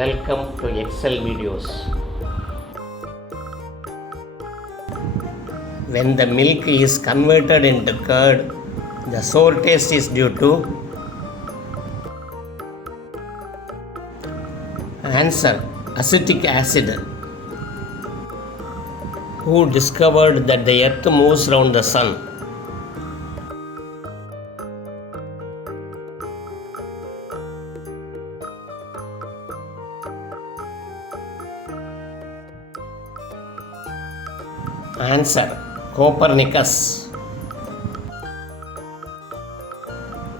Welcome to Excel videos. When the milk is converted into curd, the sour taste is due to answer acetic acid. Who discovered that the earth moves around the sun? Answer Copernicus.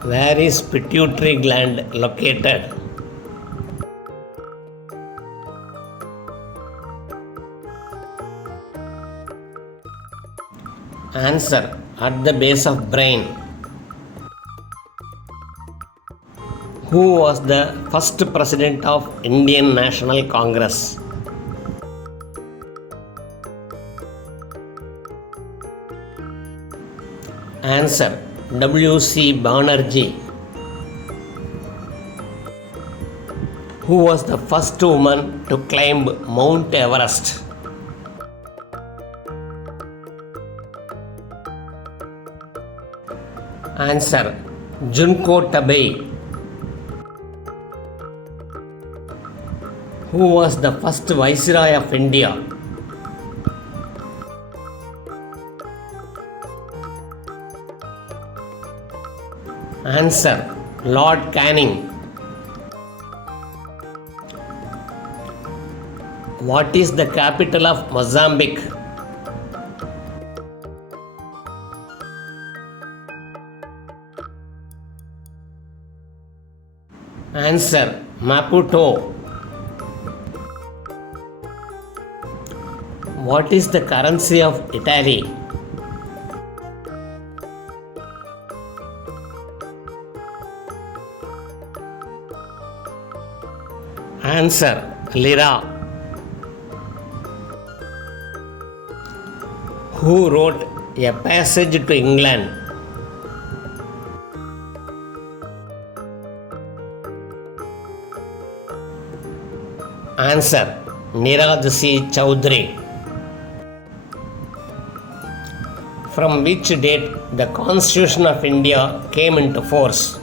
Where is pituitary gland located? Answer at the base of brain. Who was the first president of Indian National Congress? Answer W.C. Banerjee. Who was the first woman to climb Mount Everest? Answer Junko Tabei. Who was the first Viceroy of India? Answer Lord Canning. What is the capital of Mozambique? Answer Maputo. What is the currency of Italy? Answer Lira. Who wrote A Passage to England? Answer Niraj C. Chowdhury. From which date the Constitution of India came into force?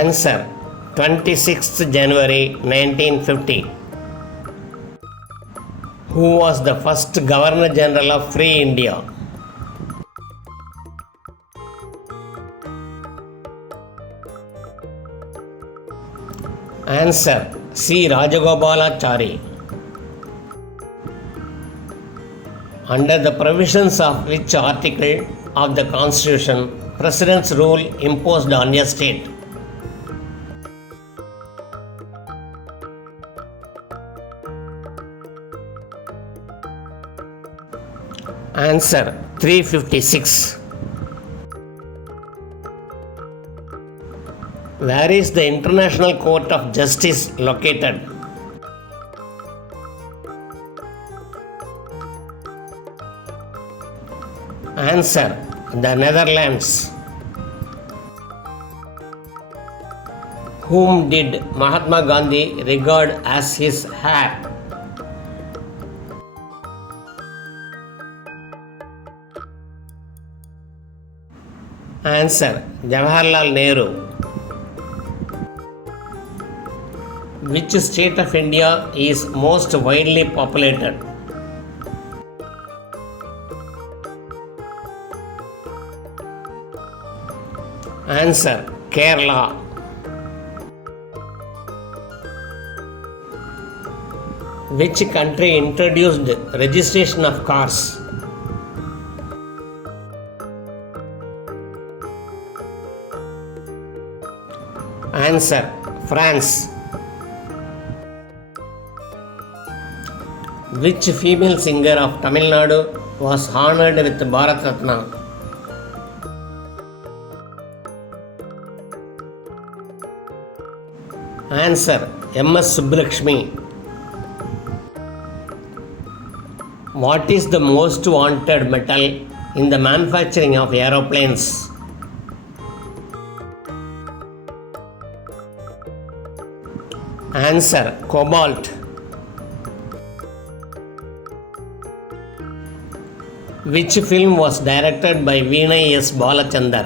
Answer 26th January 1950. Who was the first Governor General of Free India? Answer C. Rajagopalachari. Under the provisions of which article of the Constitution President's rule imposed on a state? Answer 356. Where is the International Court of Justice located? Answer the Netherlands. Whom did Mahatma Gandhi regard as his heir? Answer Jawaharlal Nehru. Which state of India is most widely populated? Answer Kerala. Which country introduced registration of cars? Answer France. Which female singer of Tamil Nadu was honored with Bharat Ratna? Answer M.S. Subbulakshmi. What is the most wanted metal in the manufacturing of aeroplanes? Answer: Cobalt. Which film was directed by Vinay S. Balachandar?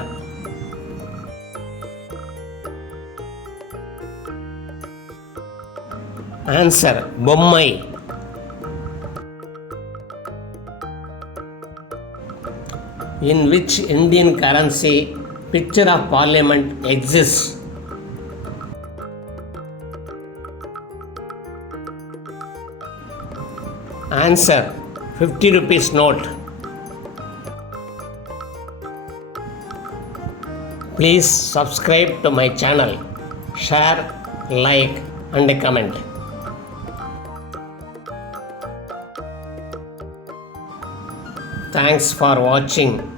Answer: Bommai. In which Indian currency picture of Parliament exists? Answer: 50 rupees note. Please subscribe to my channel, share, like and comment. Thanks for watching.